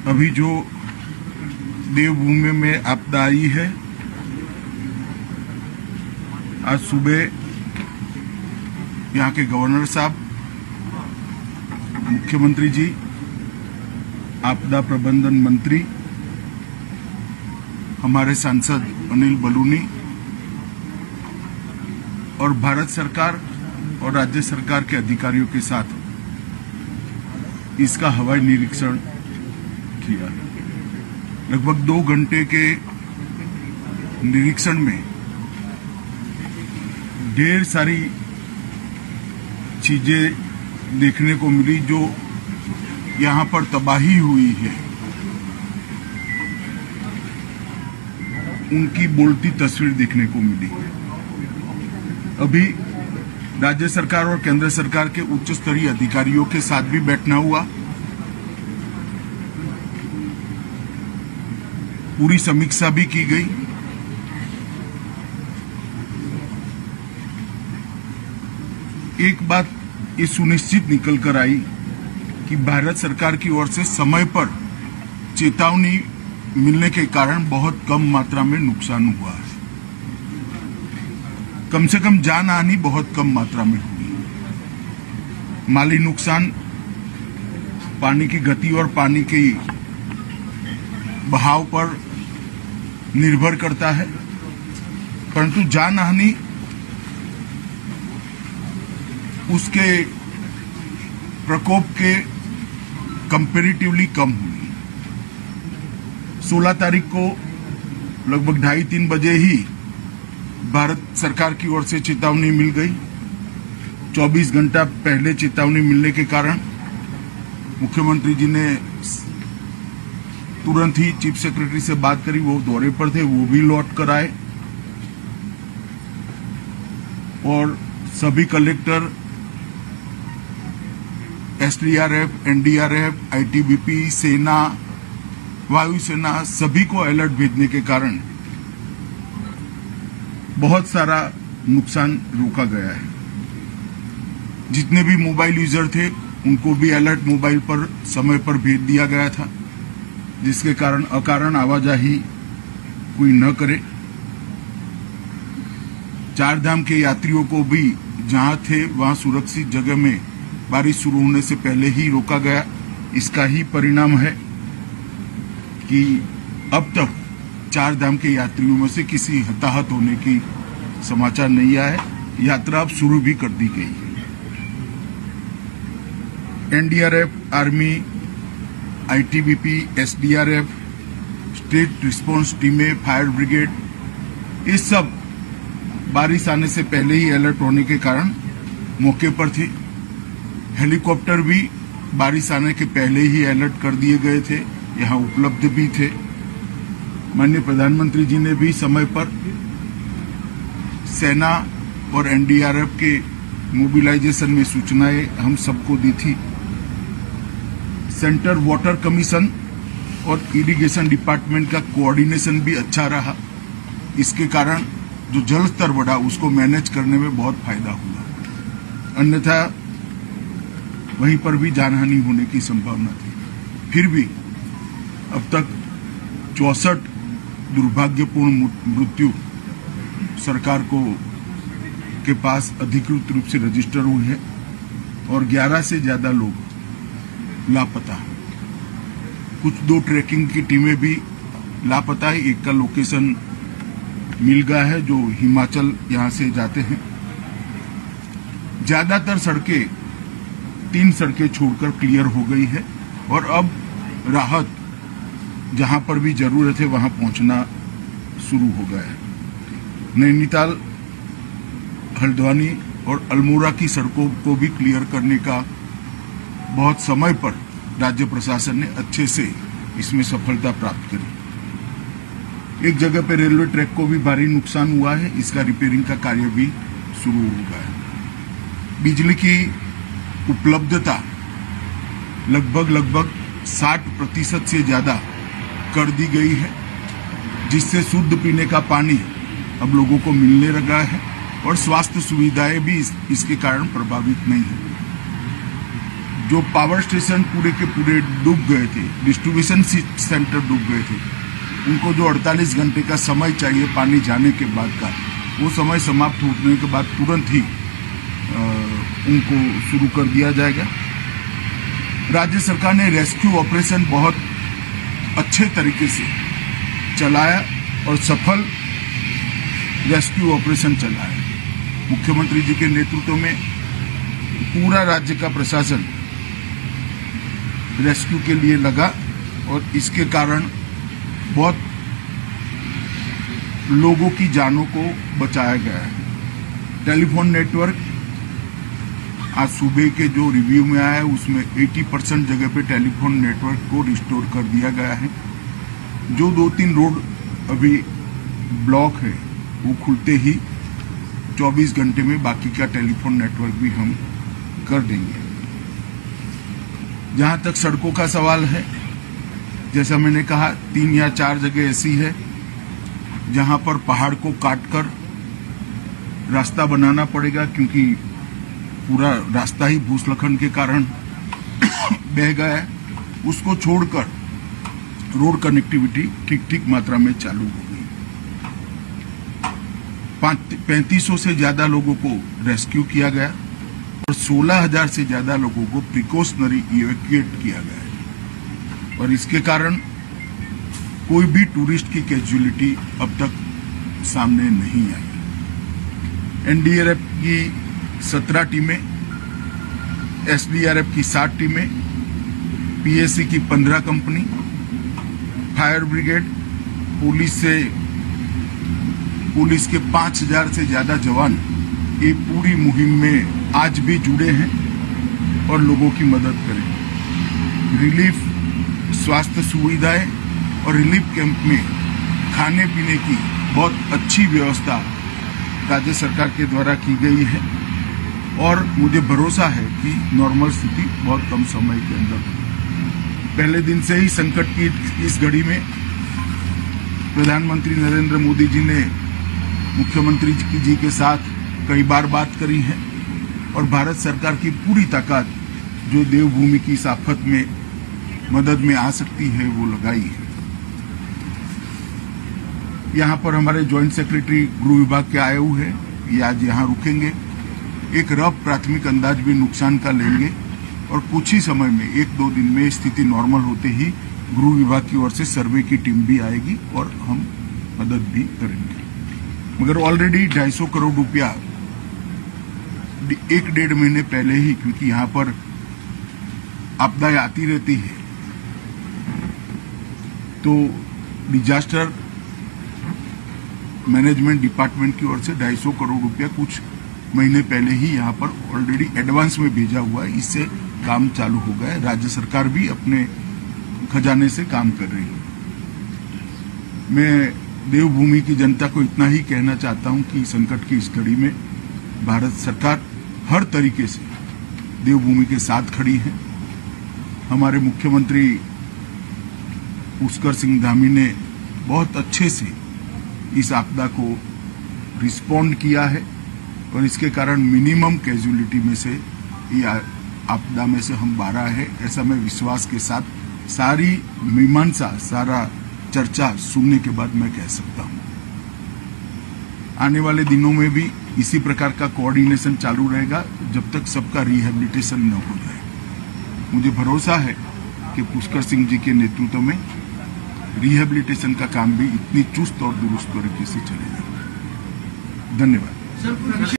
अभी जो देवभूमि में आपदा आई है, आज सुबह यहाँ के गवर्नर साहब, मुख्यमंत्री जी, आपदा प्रबंधन मंत्री, हमारे सांसद अनिल बलूनी और भारत सरकार और राज्य सरकार के अधिकारियों के साथ इसका हवाई निरीक्षण किया। लगभग 2 घंटे के निरीक्षण में ढेर सारी चीजें देखने को मिली जो यहाँ पर तबाही हुई है, उनकी बोलती तस्वीर देखने को मिली। अभी राज्य सरकार और केंद्र सरकार के उच्च स्तरीय अधिकारियों के साथ भी बैठना हुआ। पूरी समीक्षा भी की गई। एक बात ये सुनिश्चित निकल कर आई कि भारत सरकार की ओर से समय पर चेतावनी मिलने के कारण बहुत कम मात्रा में नुकसान हुआ है। कम से कम जान हानि बहुत कम मात्रा में हुई। माली नुकसान पानी की गति और पानी के बहाव पर निर्भर करता है, परंतु जान हानि उसके प्रकोप के कंपैरेटिवली कम हुई। 16 तारीख को लगभग 2:30-3 बजे ही भारत सरकार की ओर से चेतावनी मिल गई। 24 घंटा पहले चेतावनी मिलने के कारण मुख्यमंत्री जी ने तुरंत ही चीफ सेक्रेटरी से बात करी। वो दौरे पर थे, वो भी लौट कर आए और सभी कलेक्टर, एसडीआरएफ, एनडीआरएफ, आईटीबीपी, सेना, वायुसेना सभी को अलर्ट भेजने के कारण बहुत सारा नुकसान रोका गया है। जितने भी मोबाइल यूजर थे उनको भी अलर्ट मोबाइल पर समय पर भेज दिया गया था, जिसके कारण अकारण आवाजाही कोई न करे। 4 धाम के यात्रियों को भी जहां थे वहां सुरक्षित जगह में बारिश शुरू होने से पहले ही रोका गया। इसका ही परिणाम है कि अब तक 4 धाम के यात्रियों में से किसी हताहत होने की समाचार नहीं आया है। यात्रा अब शुरू भी कर दी गई है। NDRF, army, ITBP, SDRF, state response टीमें, फायर ब्रिगेड, ये सब बारिश आने से पहले ही अलर्ट होने के कारण मौके पर थे। हेलीकॉप्टर भी बारिश आने के पहले ही अलर्ट कर दिए गए थे, यहाँ उपलब्ध भी थे। माननीय प्रधानमंत्री जी ने भी समय पर सेना और एनडीआरएफ के मोबिलाइजेशन में सूचनाएं हम सबको दी थी। सेंटर वाटर कमीशन और इरिगेशन डिपार्टमेंट का कोऑर्डिनेशन भी अच्छा रहा। इसके कारण जो जल स्तर बढ़ा उसको मैनेज करने में बहुत फायदा हुआ, अन्यथा वहीं पर भी जानहानि होने की संभावना थी। फिर भी अब तक 64 दुर्भाग्यपूर्ण मृत्यु सरकार के पास अधिकृत रूप से रजिस्टर हुई है और 11 से ज्यादा लोग लापता। कुछ 2 ट्रैकिंग की टीमें भी लापता है। एक का लोकेशन मिल गया है जो हिमाचल यहां से जाते हैं। ज्यादातर सड़कें 3 सड़कें छोड़कर क्लियर हो गई है और अब राहत जहां पर भी जरूरत है वहां पहुंचना शुरू हो गया है। नैनीताल, हल्द्वानी और अल्मोड़ा की सड़कों को भी क्लियर करने का बहुत समय पर राज्य प्रशासन ने अच्छे से इसमें सफलता प्राप्त करी। एक जगह पर रेलवे ट्रैक को भी भारी नुकसान हुआ है, इसका रिपेयरिंग का कार्य भी शुरू हो गया है। बिजली की उपलब्धता लगभग 60% से ज्यादा कर दी गई है, जिससे शुद्ध पीने का पानी अब लोगों को मिलने लगा है और स्वास्थ्य सुविधाएं भी इसके कारण प्रभावित नहीं है। जो पावर स्टेशन पूरे के पूरे डूब गए थे, डिस्ट्रीब्यूशन सेंटर डूब गए थे, उनको जो 48 घंटे का समय चाहिए पानी जाने के बाद का, वो समय समाप्त होने के बाद तुरंत ही उनको शुरू कर दिया जाएगा। राज्य सरकार ने रेस्क्यू ऑपरेशन बहुत अच्छे तरीके से चलाया और सफल रेस्क्यू ऑपरेशन चलाया। मुख्यमंत्री जी के नेतृत्व में पूरा राज्य का प्रशासन रेस्क्यू के लिए लगा और इसके कारण बहुत लोगों की जानों को बचाया गया है। टेलीफोन नेटवर्क आज सुबह के जो रिव्यू में आया है उसमें 80% जगह पे टेलीफोन नेटवर्क को रिस्टोर कर दिया गया है। जो 2-3 रोड अभी ब्लॉक है वो खुलते ही 24 घंटे में बाकी का टेलीफोन नेटवर्क भी हम कर देंगे। जहां तक सड़कों का सवाल है, जैसा मैंने कहा 3 या 4 जगह ऐसी है जहां पर पहाड़ को काटकर रास्ता बनाना पड़ेगा, क्योंकि पूरा रास्ता ही भूस्खलन के कारण बह गया है। उसको छोड़कर रोड कनेक्टिविटी ठीक मात्रा में चालू हो गई। 3500 से ज्यादा लोगों को रेस्क्यू किया गया और 16,000 से ज्यादा लोगों को प्रिकॉशनरी इवैक्यूएट किया गया है। और इसके कारण कोई भी टूरिस्ट की कैजुअलिटी अब तक सामने नहीं आई। एनडीआरएफ की 17 टीमें, एसडीआरएफ की 7 टीमें, पीएसी की 15 कंपनी, फायर ब्रिगेड, पुलिस के 5,000 से ज्यादा जवान ये पूरी मुहिम में आज भी जुड़े हैं और लोगों की मदद करें। रिलीफ, स्वास्थ्य सुविधाएं और रिलीफ कैंप में खाने पीने की बहुत अच्छी व्यवस्था राज्य सरकार के द्वारा की गई है और मुझे भरोसा है कि नॉर्मल स्थिति बहुत कम समय के अंदर होगी। पहले दिन से ही संकट की इस घड़ी में प्रधानमंत्री नरेंद्र मोदी जी ने मुख्यमंत्री जी के साथ कई बार बात करी है और भारत सरकार की पूरी ताकत जो देवभूमि की इस आफत में मदद में आ सकती है वो लगाई है। यहाँ पर हमारे ज्वाइंट सेक्रेटरी गृह विभाग के आए हुए हैं, ये आज यहाँ रुकेंगे, एक रफ प्राथमिक अंदाज भी नुकसान का लेंगे और कुछ ही समय में 1-2 दिन में स्थिति नॉर्मल होते ही गृह विभाग की ओर से सर्वे की टीम भी आएगी और हम मदद भी करेंगे। मगर ऑलरेडी 250 करोड़ रुपया 1-1.5 महीने पहले ही, क्योंकि यहाँ पर आपदाएं आती रहती है, तो डिजास्टर मैनेजमेंट डिपार्टमेंट की ओर से 250 करोड़ रुपया कुछ महीने पहले ही यहाँ पर ऑलरेडी एडवांस में भेजा हुआ है। इससे काम चालू हो गया है। राज्य सरकार भी अपने खजाने से काम कर रही है। मैं देवभूमि की जनता को इतना ही कहना चाहता हूं कि संकट की इस घड़ी में भारत सरकार हर तरीके से देवभूमि के साथ खड़ी है। हमारे मुख्यमंत्री पुष्कर सिंह धामी ने बहुत अच्छे से इस आपदा को रिस्पॉन्ड किया है और इसके कारण मिनिमम कैजुअलिटी में से ये आपदा में से हम 12 है, ऐसा मैं विश्वास के साथ सारी मीमांसा, सारा चर्चा सुनने के बाद मैं कह सकता हूं। आने वाले दिनों में भी इसी प्रकार का कोऑर्डिनेशन चालू रहेगा जब तक सबका रिहेबिलिटेशन न हो जाए। मुझे भरोसा है कि पुष्कर सिंह जी के नेतृत्व में रिहेबिलिटेशन का काम भी इतनी चुस्त और दुरुस्त तरीके से चलेगा। धन्यवाद।